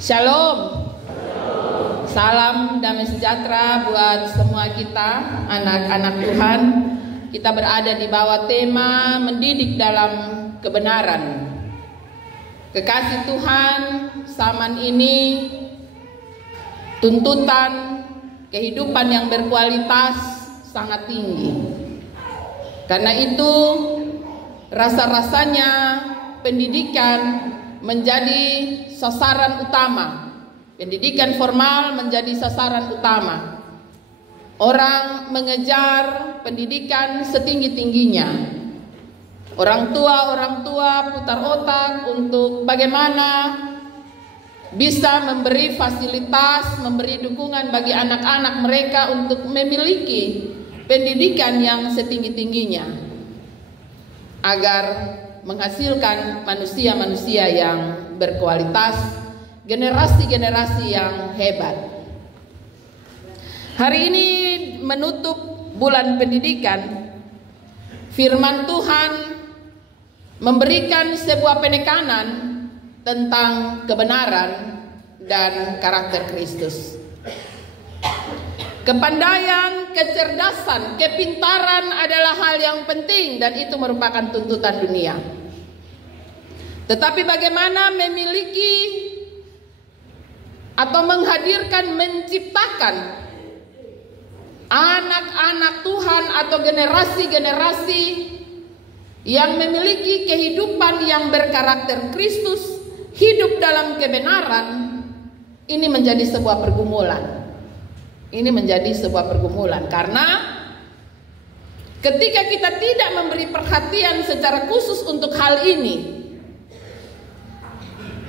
Shalom. Salam damai sejahtera buat semua kita, anak-anak Tuhan. Kita berada di bawah tema mendidik dalam kebenaran. Kekasih Tuhan, zaman ini tuntutan kehidupan yang berkualitas sangat tinggi. Karena itu rasa-rasanya pendidikan menjadi sasaran utama. Pendidikan formal menjadi sasaran utama. Orang mengejar pendidikan setinggi-tingginya. Orang tua putar otak untuk bagaimana bisa memberi fasilitas, memberi dukungan bagi anak-anak mereka untuk memiliki pendidikan yang setinggi-tingginya agar menghasilkan manusia-manusia yang berkualitas, generasi-generasi yang hebat. Hari ini menutup bulan pendidikan, firman Tuhan memberikan sebuah penekanan tentang kebenaran dan karakter Kristus. Kepandaian, kecerdasan, kepintaran adalah hal yang penting dan itu merupakan tuntutan dunia. Tetapi bagaimana memiliki atau menghadirkan, menciptakan anak-anak Tuhan atau generasi-generasi yang memiliki kehidupan yang berkarakter Kristus, hidup dalam kebenaran, ini menjadi sebuah pergumulan. Ini menjadi sebuah pergumulan karena ketika kita tidak memberi perhatian secara khusus untuk hal ini,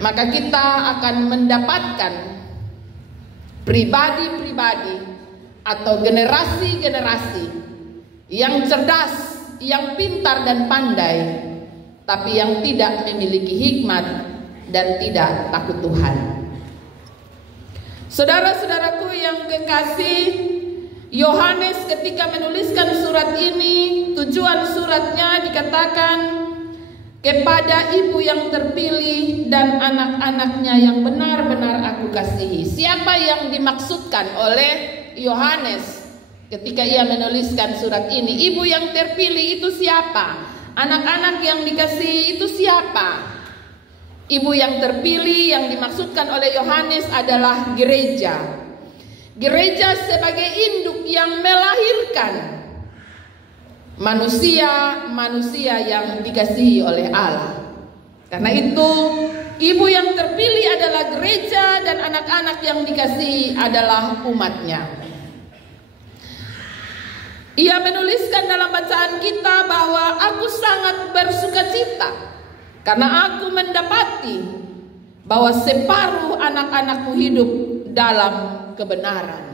maka kita akan mendapatkan pribadi-pribadi atau generasi-generasi yang cerdas, yang pintar dan pandai, tapi yang tidak memiliki hikmat dan tidak takut Tuhan. Saudara-saudaraku yang kekasih, Yohanes ketika menuliskan surat ini, tujuan suratnya dikatakan kepada ibu yang terpilih dan anak-anaknya yang benar-benar aku kasihi. Siapa yang dimaksudkan oleh Yohanes ketika ia menuliskan surat ini? Ibu yang terpilih itu siapa? Anak-anak yang dikasihi itu siapa? Ibu yang terpilih yang dimaksudkan oleh Yohanes adalah gereja. Gereja sebagai induk yang melahirkan manusia yang dikasihi oleh Allah. Karena itu, ibu yang terpilih adalah gereja dan anak-anak yang dikasihi adalah umatnya. Ia menuliskan dalam bacaan kita bahwa aku sangat bersukacita karena aku mendapati bahwa separuh anak-anakku hidup dalam kebenaran.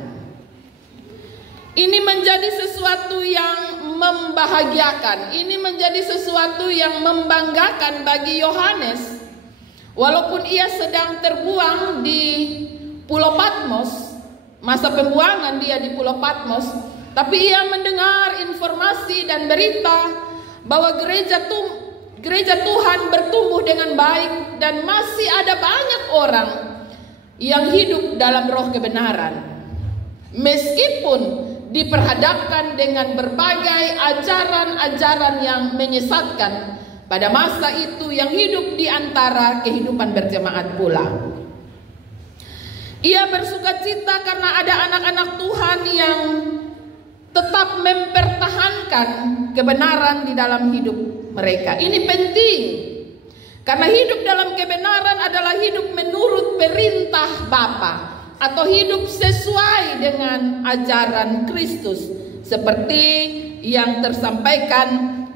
Ini menjadi sesuatu yang membahagiakan. Ini menjadi sesuatu yang membanggakan bagi Yohanes. Walaupun ia sedang terbuang di Pulau Patmos, masa pembuangan dia di Pulau Patmos, tapi ia mendengar informasi dan berita bahwa gereja Tuhan bertumbuh dengan baik dan masih ada banyak orang yang hidup dalam roh kebenaran. Meskipun diperhadapkan dengan berbagai ajaran-ajaran yang menyesatkan pada masa itu yang hidup di antara kehidupan berjemaat pula. Ia bersukacita karena ada anak-anak Tuhan yang tetap mempertahankan kebenaran di dalam hidup mereka. Ini penting karena hidup dalam kebenaran adalah hidup menurut perintah Bapa atau hidup sesuai dengan ajaran Kristus seperti yang tersampaikan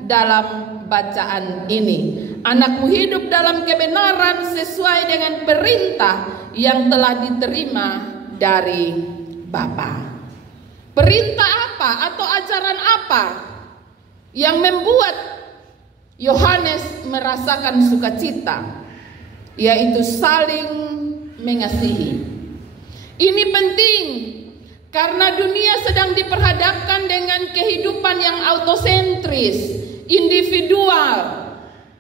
dalam bacaan ini. Anakmu hidup dalam kebenaran sesuai dengan perintah yang telah diterima dari Bapa. Perintah apa atau ajaran apa yang membuat Yohanes merasakan sukacita? Yaitu saling mengasihi. Ini penting karena dunia sedang diperhadapkan dengan kehidupan yang autosentris, individual,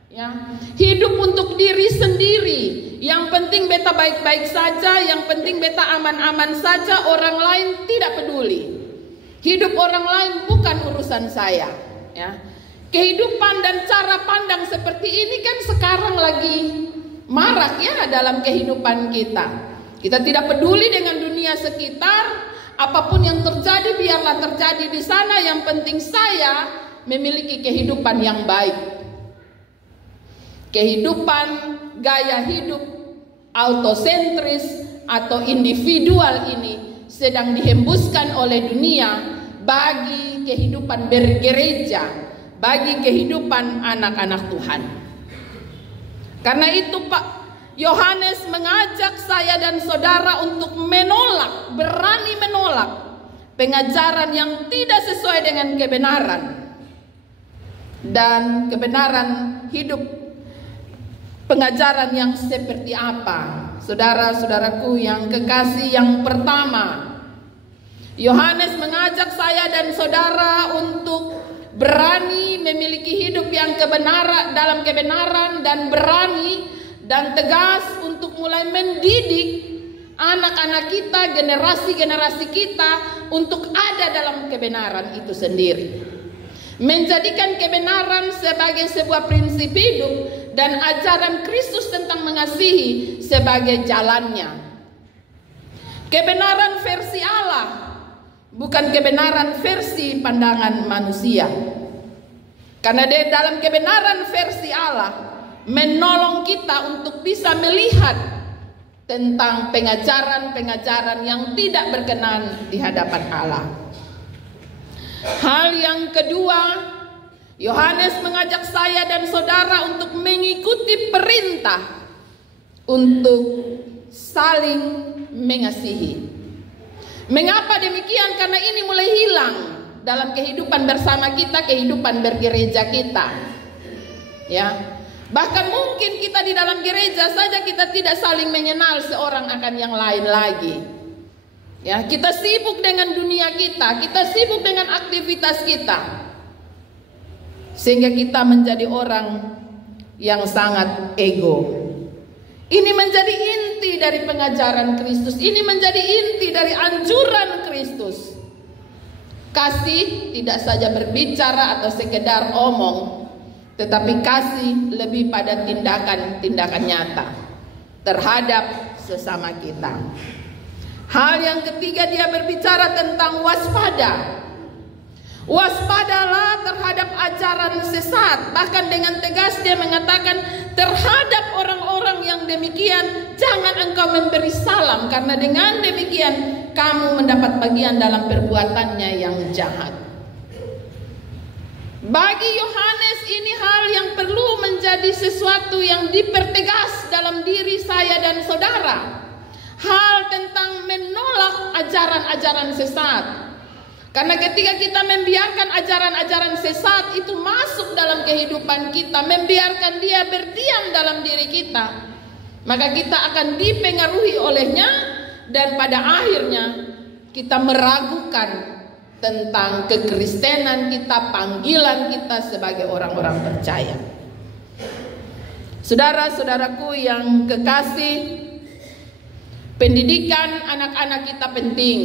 ya, hidup untuk diri sendiri, yang penting beta baik-baik saja, yang penting beta aman-aman saja, orang lain tidak peduli. Hidup orang lain bukan urusan saya, ya. Kehidupan dan cara pandang seperti ini kan sekarang lagi marak ya dalam kehidupan kita. Kita tidak peduli dengan dunia sekitar, apapun yang terjadi biarlah terjadi di sana, yang penting saya memiliki kehidupan yang baik. Kehidupan gaya hidup autosentris atau individual ini sedang dihembuskan oleh dunia bagi kehidupan bergereja, bagi kehidupan anak-anak Tuhan. Karena itu Pak Yohanes mengajak saya dan saudara untuk menolak, berani menolak pengajaran yang tidak sesuai dengan kebenaran. Dan kebenaran hidup, pengajaran yang seperti apa? Saudara-saudaraku yang kekasih, yang pertama, Yohanes mengajak saya dan saudara untuk berani memiliki hidup yang kebenaran, dalam kebenaran, dan berani dan tegas untuk mulai mendidik anak-anak kita, generasi-generasi kita untuk ada dalam kebenaran itu sendiri. Menjadikan kebenaran sebagai sebuah prinsip hidup dan ajaran Kristus tentang mengasihi sebagai jalannya. Kebenaran versi Allah, bukan kebenaran versi pandangan manusia. Karena di dalam kebenaran versi Allah menolong kita untuk bisa melihat tentang pengajaran-pengajaran yang tidak berkenan di hadapan Allah. Hal yang kedua, Yohanes mengajak saya dan saudara untuk mengikuti perintah untuk saling mengasihi. Mengapa demikian? Karena ini mulai hilang dalam kehidupan bersama kita, kehidupan bergereja kita. Ya. Bahkan mungkin kita di dalam gereja saja kita tidak saling mengenal seorang akan yang lain lagi. Ya, kita sibuk dengan dunia kita sibuk dengan aktivitas kita. Sehingga kita menjadi orang yang sangat ego. Ini menjadi inti dari pengajaran Kristus. Ini menjadi inti dari anjuran Kristus. Kasih tidak saja berbicara atau sekedar omong, tetapi kasih lebih pada tindakan-tindakan nyata terhadap sesama kita. Hal yang ketiga, dia berbicara tentang waspada. Waspadalah terhadap ajaran sesat. Bahkan dengan tegas dia mengatakan terhadap orang-orang yang demikian, jangan engkau memberi salam, karena dengan demikian kamu mendapat bagian dalam perbuatannya yang jahat. Bagi Yohanes ini hal yang perlu menjadi sesuatu yang dipertegas dalam diri saya dan saudara. Hal tentang menolak ajaran-ajaran sesat. Karena ketika kita membiarkan ajaran-ajaran sesat itu masuk dalam kehidupan kita, membiarkan dia berdiam dalam diri kita, maka kita akan dipengaruhi olehnya, dan pada akhirnya kita meragukan tentang kekristenan kita, panggilan kita sebagai orang-orang percaya. Saudara-saudaraku yang kekasih, pendidikan anak-anak kita penting.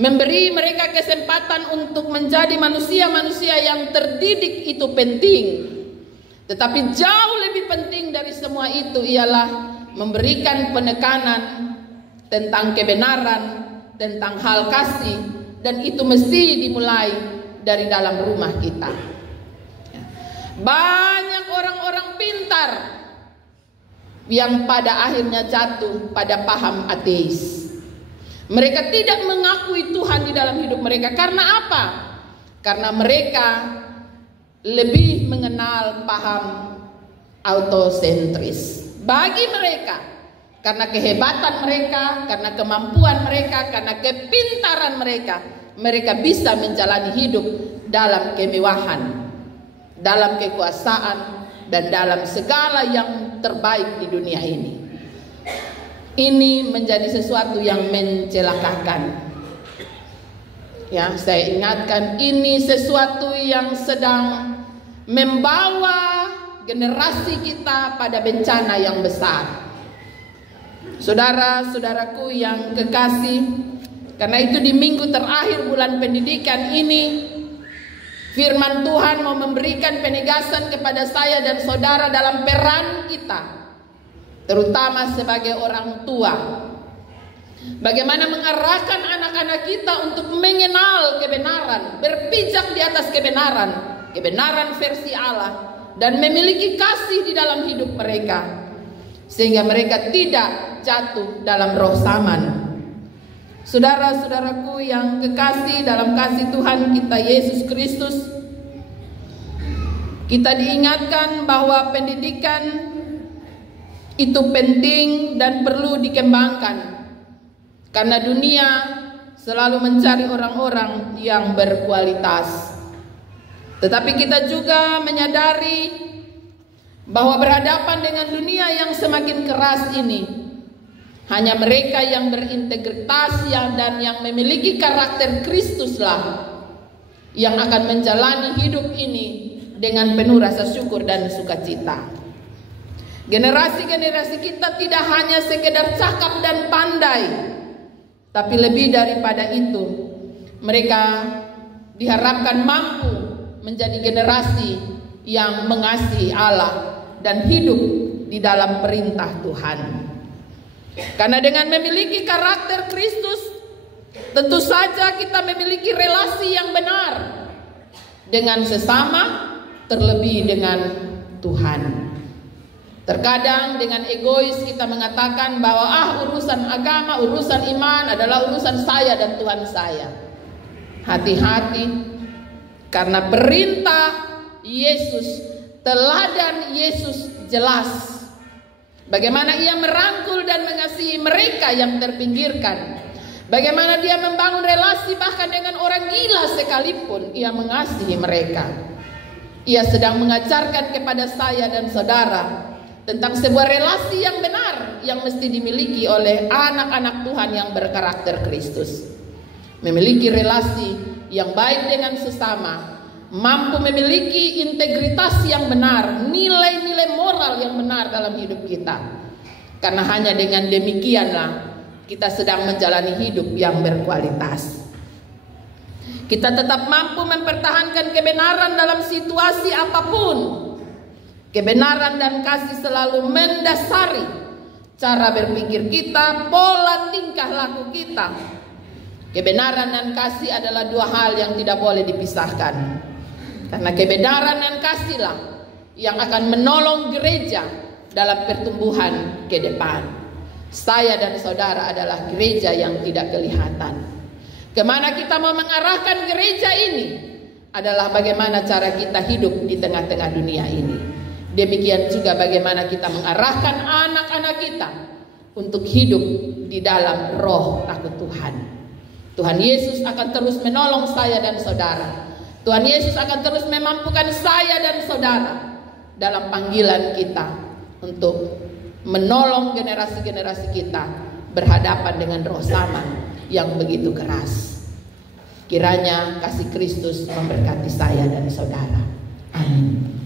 Memberi mereka kesempatan untuk menjadi manusia-manusia yang terdidik itu penting. Tetapi jauh lebih penting dari semua itu ialah memberikan penekanan tentang kebenaran, tentang hal kasih, dan itu mesti dimulai dari dalam rumah kita. Banyak orang-orang pintar yang pada akhirnya jatuh pada paham ateis. Mereka tidak mengakui Tuhan di dalam hidup mereka. Karena apa? Karena mereka lebih mengenal paham autosentris. Bagi mereka, karena kehebatan mereka, karena kemampuan mereka, karena kepintaran mereka, mereka bisa menjalani hidup dalam kemewahan, dalam kekuasaan, dan dalam segala yang terbaik di dunia ini. Ini menjadi sesuatu yang mencelakakan. Ya, saya ingatkan, ini sesuatu yang sedang membawa generasi kita pada bencana yang besar. Saudara-saudaraku yang kekasih, karena itu di minggu terakhir bulan pendidikan ini, firman Tuhan mau memberikan penegasan kepada saya dan saudara dalam peran kita, terutama sebagai orang tua. Bagaimana mengarahkan anak-anak kita untuk mengenal kebenaran, berpijak di atas kebenaran versi Allah, dan memiliki kasih di dalam hidup mereka, sehingga mereka tidak jatuh dalam roh zaman. Saudara-saudaraku yang kekasih dalam kasih Tuhan kita Yesus Kristus, kita diingatkan bahwa pendidikan itu penting dan perlu dikembangkan, karena dunia selalu mencari orang-orang yang berkualitas. Tetapi kita juga menyadari bahwa berhadapan dengan dunia yang semakin keras ini, hanya mereka yang berintegritas dan yang memiliki karakter Kristuslah yang akan menjalani hidup ini dengan penuh rasa syukur dan sukacita. Generasi-generasi kita tidak hanya sekedar cakap dan pandai, tapi lebih daripada itu, mereka diharapkan mampu menjadi generasi yang mengasihi Allah dan hidup di dalam perintah Tuhan. Karena dengan memiliki karakter Kristus, tentu saja kita memiliki relasi yang benar dengan sesama, terlebih dengan Tuhan. Terkadang dengan egois kita mengatakan bahwa urusan agama, urusan iman adalah urusan saya dan Tuhan saya. Hati-hati, karena perintah Yesus, teladan Yesus jelas. Bagaimana ia merangkul dan mengasihi mereka yang terpinggirkan. Bagaimana dia membangun relasi bahkan dengan orang gila sekalipun ia mengasihi mereka. Ia sedang mengajarkan kepada saya dan saudara tentang sebuah relasi yang benar yang mesti dimiliki oleh anak-anak Tuhan yang berkarakter Kristus. Memiliki relasi yang baik dengan sesama, mampu memiliki integritas yang benar, nilai-nilai moral yang benar dalam hidup kita. Karena hanya dengan demikianlah kita sedang menjalani hidup yang berkualitas. Kita tetap mampu mempertahankan kebenaran dalam situasi apapun. Kebenaran dan kasih selalu mendasari cara berpikir kita, pola tingkah laku kita. Kebenaran dan kasih adalah dua hal yang tidak boleh dipisahkan. Karena kebenaran dan kasihlah yang akan menolong gereja dalam pertumbuhan ke depan. Saya dan saudara adalah gereja yang tidak kelihatan. Kemana kita mau mengarahkan gereja ini adalah bagaimana cara kita hidup di tengah-tengah dunia ini. Demikian juga bagaimana kita mengarahkan anak-anak kita untuk hidup di dalam roh takut Tuhan. Tuhan Yesus akan terus menolong saya dan saudara. Tuhan Yesus akan terus memampukan saya dan saudara dalam panggilan kita untuk menolong generasi-generasi kita berhadapan dengan roh zaman yang begitu keras. Kiranya kasih Kristus memberkati saya dan saudara. Amin.